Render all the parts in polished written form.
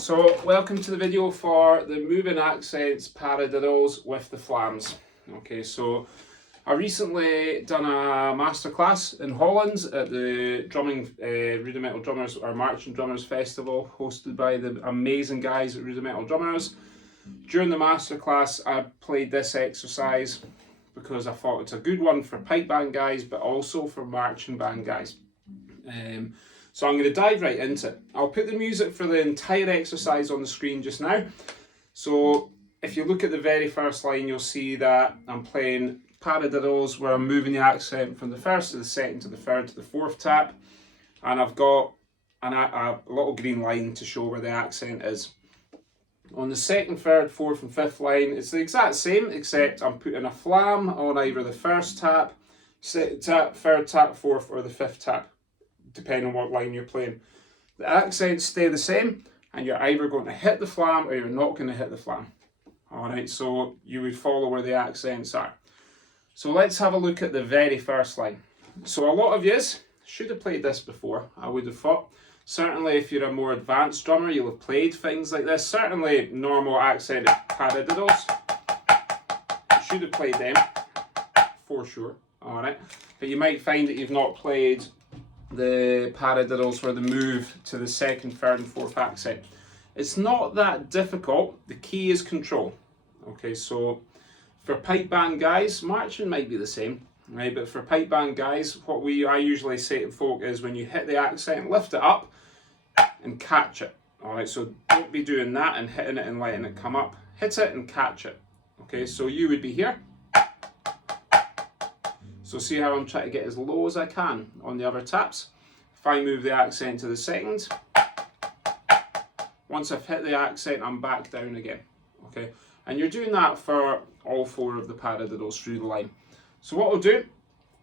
So welcome to the video for the moving accents paradiddles with the flams. Okay, so I recently done a masterclass in Holland at the drumming Rudimental Drummers or Marching Drummers Festival hosted by the amazing guys at Rudimental Drummers. During the masterclass I played this exercise because I thought it's a good one for pipe band guys but also for marching band guys. So I'm going to dive right into it. I'll put the music for the entire exercise on the screen just now. So if you look at the very first line, you'll see that I'm playing paradiddles where I'm moving the accent from the first to the second to the third to the fourth tap. And I've got a little green line to show where the accent is. On the second, third, fourth and fifth line, it's the exact same, except I'm putting a flam on either the first tap, second tap, third tap, fourth or the fifth tap, depending on what line you're playing. The accents stay the same, and you're either going to hit the flam or you're not going to hit the flam. Alright, so you would follow where the accents are. So let's have a look at the very first line. So a lot of yous should have played this before, I would have thought. Certainly if you're a more advanced drummer, you'll have played things like this. Certainly normal accented paradiddles, you should have played them, for sure. Alright, but you might find that you've not played the paradiddles where they move to the second, third and fourth accent. It's not that difficult, the key is control. Okay, so for pipe band guys, marching might be the same, right? But for pipe band guys, what I usually say to folk is when you hit the accent, lift it up and catch it. Alright, so don't be doing that and hitting it and letting it come up. Hit it and catch it. Okay, so you would be here. So see how I'm trying to get as low as I can on the other taps. If I move the accent to the second, once I've hit the accent, I'm back down again. Okay, and you're doing that for all four of the paradiddles through the line. So what I'll do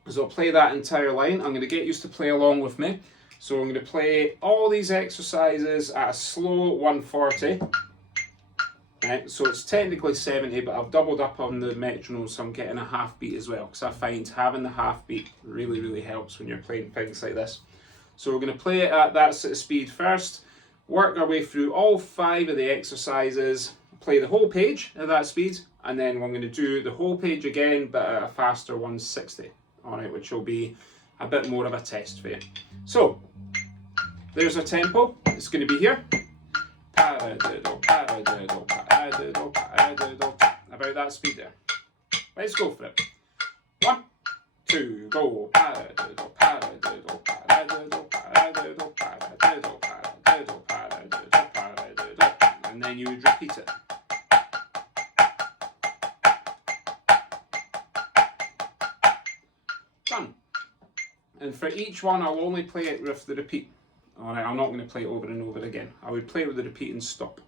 is I'll play that entire line. I'm going to get used to play along with me. So I'm going to play all these exercises at a slow 140. Right, so it's technically 70, but I've doubled up on the metronome, so I'm getting a half beat as well, because I find having the half beat really helps when you're playing things like this. So we're going to play it at that sort of speed first, work our way through all 5 of the exercises, play the whole page at that speed, and then we're going to do the whole page again, but at a faster 160, alright, which will be a bit more of a test for you. So, there's our tempo, it's going to be here. Paradiddle, paradiddle, paradiddle, paradiddle. About that speed there. Let's go for it. 1, 2, go. Paradiddle, paradiddle, paradiddle, paradiddle, paradiddle, paradiddle, paradiddle, paradiddle. And then you would repeat it. Done. And for each one, I'll only play it with the repeat. Alright, I'm not going to play it over and over again. I would play it with the repeat and stop.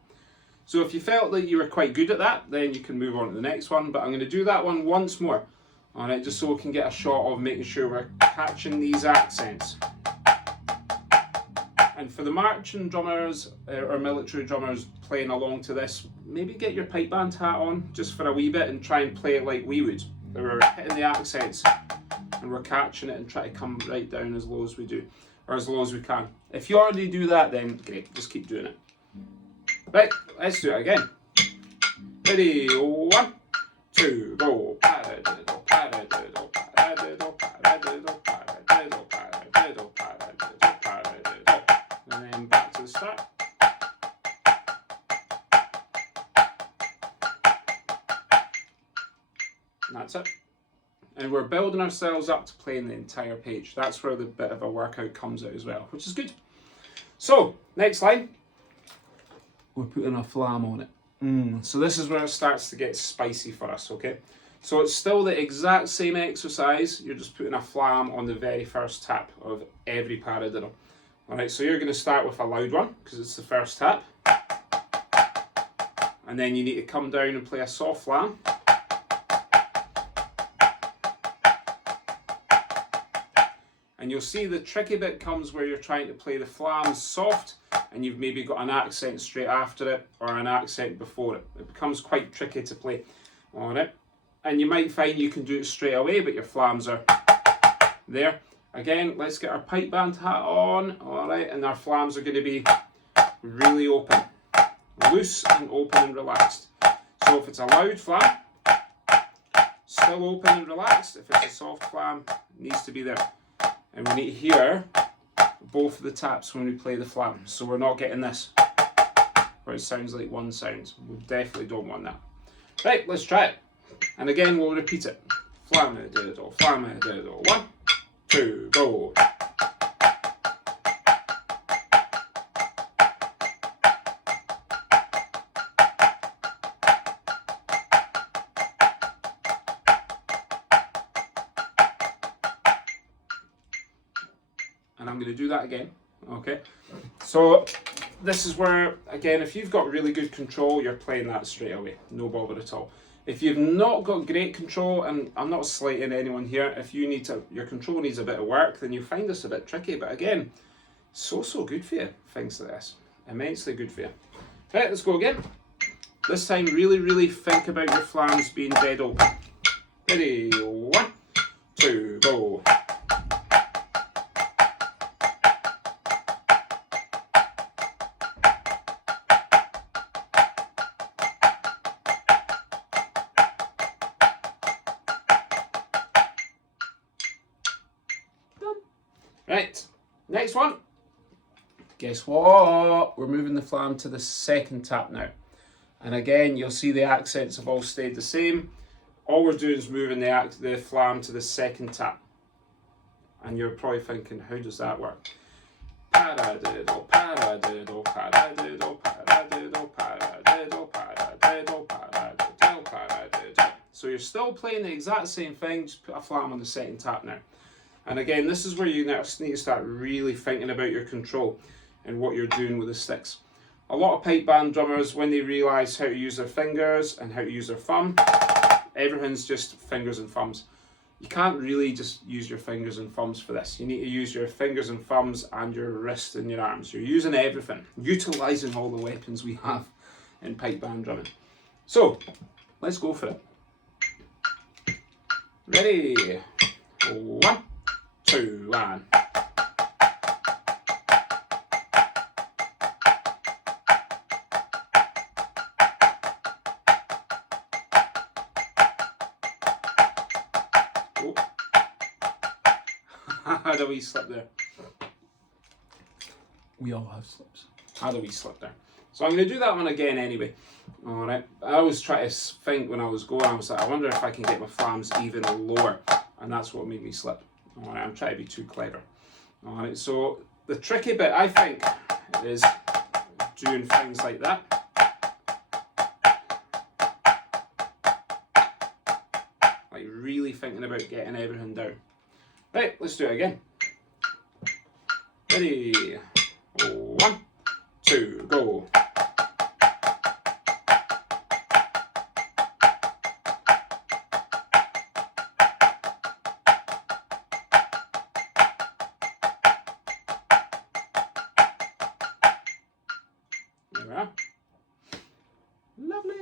So if you felt that you were quite good at that, then you can move on to the next one. But I'm going to do that one once more. Alright, just so we can get a shot of making sure we're catching these accents. And for the marching drummers or military drummers playing along to this, maybe get your pipe band hat on just for a wee bit and try and play it like we would. We're hitting the accents and we're catching it and try to come right down as low as we do. Or as low as we can. If you already do that, then great, just keep doing it. Right, let's do it again. Ready, 1, 2, go. Paradiddle, paradiddle, paradiddle, paradiddle, paradiddle, paradiddle, paradiddle, paradiddle. And then back to the start. And that's it. And we're building ourselves up to playing the entire page. That's where the bit of a workout comes out as well, which is good. So, next line. We're putting a flam on it. So this is where it starts to get spicy for us, okay? So it's still the exact same exercise. You're just putting a flam on the very first tap of every paradiddle. Alright, so you're going to start with a loud one, because it's the first tap. And then you need to come down and play a soft flam. And you'll see the tricky bit comes where you're trying to play the flams soft and you've maybe got an accent straight after it or an accent before it. It becomes quite tricky to play. Alright. And you might find you can do it straight away, but your flams are there. Again, let's get our pipe band hat on. Alright, and our flams are going to be really open. loose and open and relaxed. So if it's a loud flam, still open and relaxed. If it's a soft flam, it needs to be there. And we need to hear both of the taps when we play the flam. So we're not getting this, where it sounds like one sound. We definitely don't want that. Right, let's try it. And again, we'll repeat it. Flam-a-diddle, flam-a-diddle. 1, 2, go. And I'm going to do that again, okay? So this is where, again, if you've got really good control, you're playing that straight away, no bother at all. If you've not got great control, and I'm not slighting anyone here, if you need to, your control needs a bit of work, then you'll find this a bit tricky, but again, so good for you, things like this, immensely good for you. Right, let's go again. This time, really think about your flams being dead open. Ready, 1, 2, go. Right, next one. Guess what? We're moving the flam to the second tap now. And again, you'll see the accents have all stayed the same. All we're doing is moving the flam to the second tap. And you're probably thinking, how does that work? Paradiddle, paradiddle, paradiddle, paradiddle, paradiddle, paradiddle, paradiddle, paradiddle. So you're still playing the exact same thing, just put a flam on the second tap now. And again, this is where you need to start really thinking about your control and what you're doing with the sticks. A lot of pipe band drummers, when they realise how to use their fingers and how to use their thumb, everything's just fingers and thumbs. You can't really just use your fingers and thumbs for this. You need to use your fingers and thumbs and your wrist and your arms. You're using everything, utilising all the weapons we have in pipe band drumming. So, let's go for it. Ready? 1, 2, 1. Oh. Had a wee slip there. We all have slips. Had a wee slip there. So I'm going to do that one again anyway. Alright. I always try to think when I was going, I was like, I wonder if I can get my flams even lower. And that's what made me slip. Alright, I'm trying to be too clever. Alright, so the tricky bit, I think, is doing things like that. Like really thinking about getting everything down. Right, let's do it again. Ready? 1, 2, go. Lovely.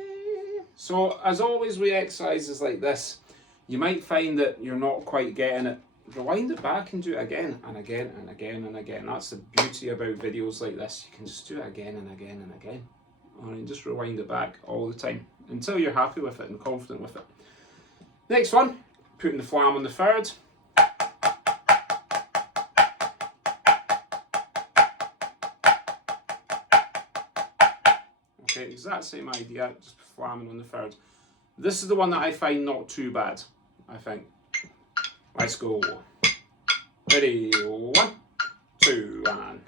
So as always with exercises like this, you might find that you're not quite getting it. Rewind it back and do it again and again and again and again. That's the beauty about videos like this. You can just do it again and again and again. Alright, just rewind it back all the time until you're happy with it and confident with it. Next one, putting the flam on the third. Okay, exact same idea, just flamming on the third. This is the one that I find not too bad, I think. Let's go. Ready, 1, 2, 1.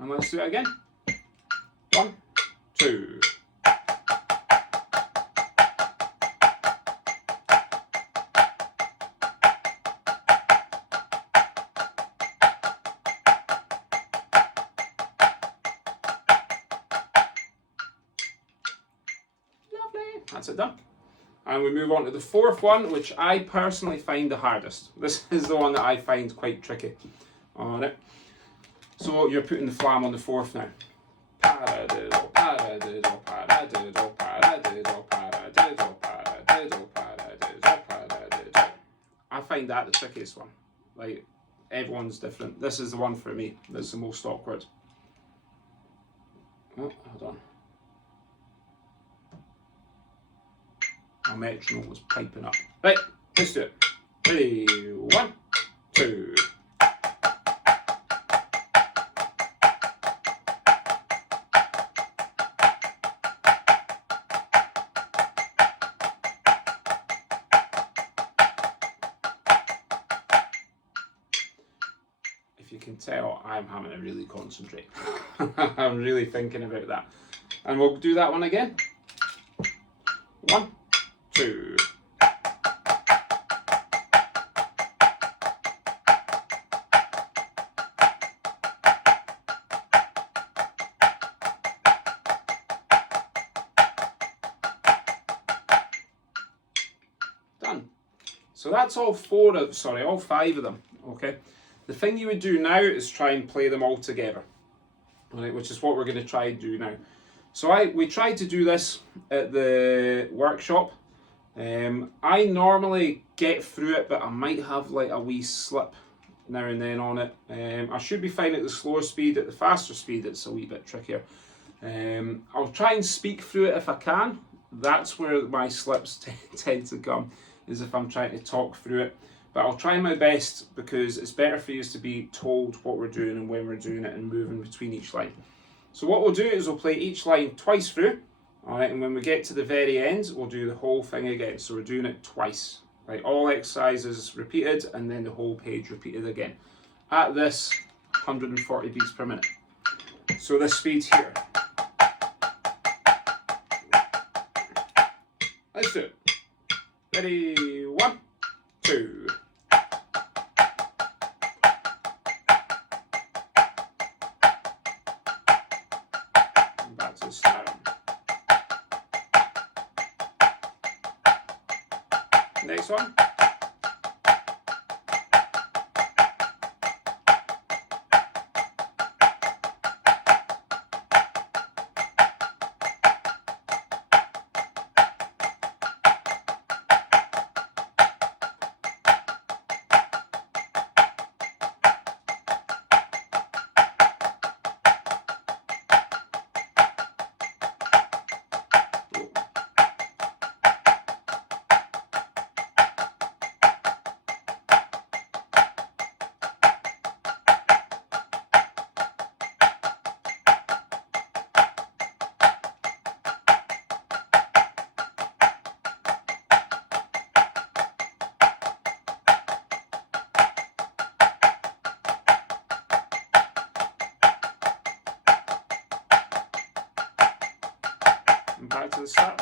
And let's do it again. 1, 2. That's it done. And we move on to the fourth one, which I personally find the hardest. This is the one that I find quite tricky. Alright. So you're putting the flam on the fourth now. Paradiddle, paradiddle, paradiddle. find that the trickiest one. Like, everyone's different. This is the one for me that's the most awkward. Oh, hold on. My metronome was piping up. Right, let's do it. Ready, 1, 2. If you can tell, I'm having to really concentrate. I'm really thinking about that. And we'll do that one again. 1, 2. Done. So that's all all 5 of them, okay? The thing you would do now is try and play them all together, right, which is what we're going to try and do now. So we tried to do this at the workshop. I normally get through it, but I might have like a wee slip now and then on it. I should be fine at the slower speed. At the faster speed, it's a wee bit trickier. I'll try and speak through it if I can. That's where my slips tend to come, is if I'm trying to talk through it. But I'll try my best, because it's better for you to be told what we're doing and when we're doing it and moving between each line. So what we'll do is we'll play each line twice through, alright, and when we get to the very end, we'll do the whole thing again. So we're doing it twice, right? All exercises repeated and then the whole page repeated again. At this 140 beats per minute. So this speed here. Let's do it. Ready, 1, 2. And back to the snare. Next one. And back to the start.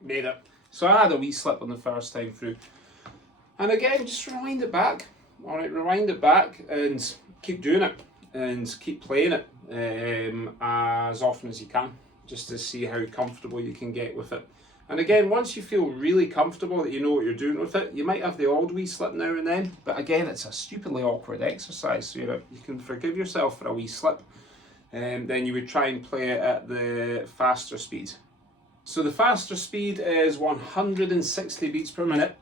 Made it. So I had a wee slip on the first time through. And again, just rewind it back. Alright, rewind it back and keep doing it. And keep playing it as often as you can. Just to see how comfortable you can get with it. And again, once you feel really comfortable that you know what you're doing with it, you might have the odd wee slip now and then. But again, it's a stupidly awkward exercise. So you can forgive yourself for a wee slip. And then you would try and play it at the faster speed. So the faster speed is 160 beats per minute.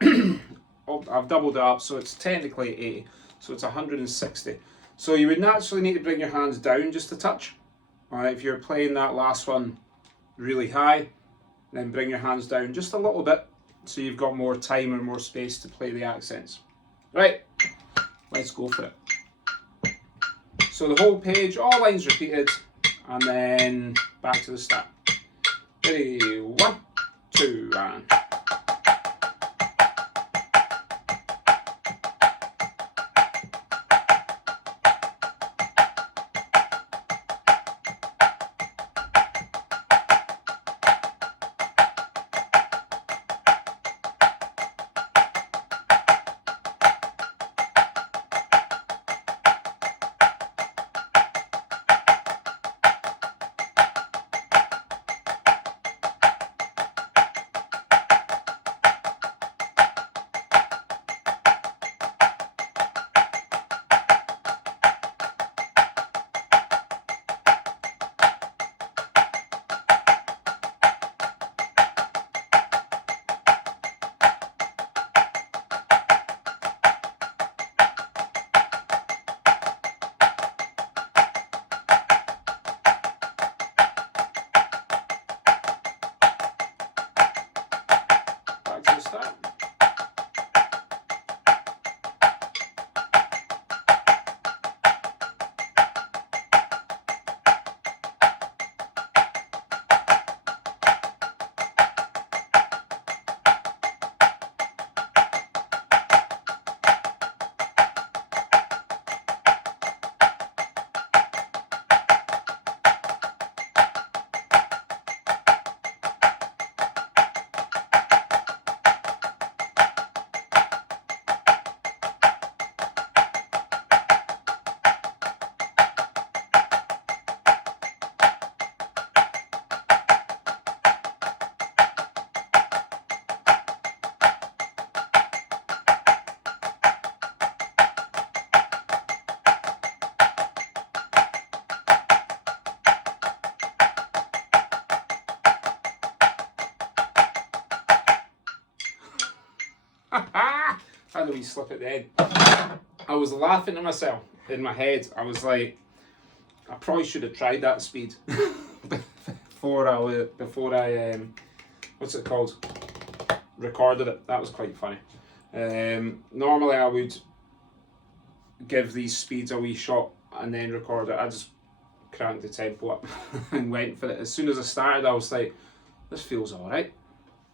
I've doubled it up, so it's technically 80, so it's 160. So you would naturally need to bring your hands down just a touch. All right, if you're playing that last one really high, then bring your hands down just a little bit so you've got more time and more space to play the accents. Right, let's go for it. So the whole page, all lines repeated, and then back to the start. Ready, 1, 2, and... Start. Had a wee slip at the end. I was laughing to myself in my head. I was like, I probably should have tried that speed before I what's it called? Recorded it. That was quite funny. Normally I would give these speeds a wee shot and then record it. I just cranked the tempo up and went for it. As soon as I started, I was like, this feels alright.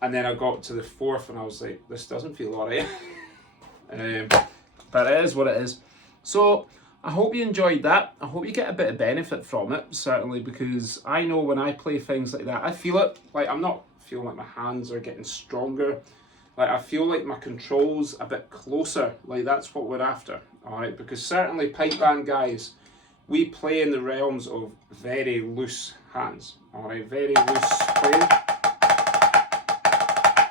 And then I got to the fourth and I was like, this doesn't feel alright. But it is what it is. So I hope you enjoyed that. I hope you get a bit of benefit from it, certainly, because I know when I play things like that, I feel it. Like, I'm not feeling like my hands are getting stronger. Like, I feel like my control's a bit closer. Like, that's what we're after, all right? Because certainly pipe band guys, we play in the realms of very loose hands, all right? Very loose playing.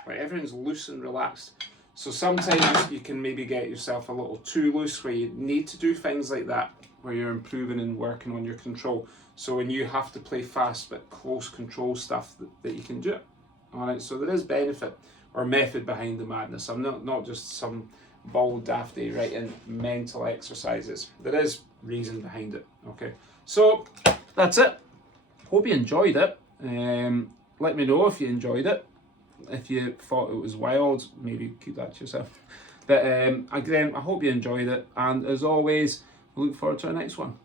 Like, everything's loose and relaxed. So sometimes you can maybe get yourself a little too loose where you need to do things like that, where you're improving and working on your control. So when you have to play fast but close control stuff, that you can do it. All right, so there is benefit or method behind the madness. I'm not just some bald dafty writing mental exercises. There is reason behind it, okay? So that's it. Hope you enjoyed it. Let me know if you enjoyed it. If you thought it was wild, maybe keep that to yourself. But again, I hope you enjoyed it. And as always, we look forward to our next one.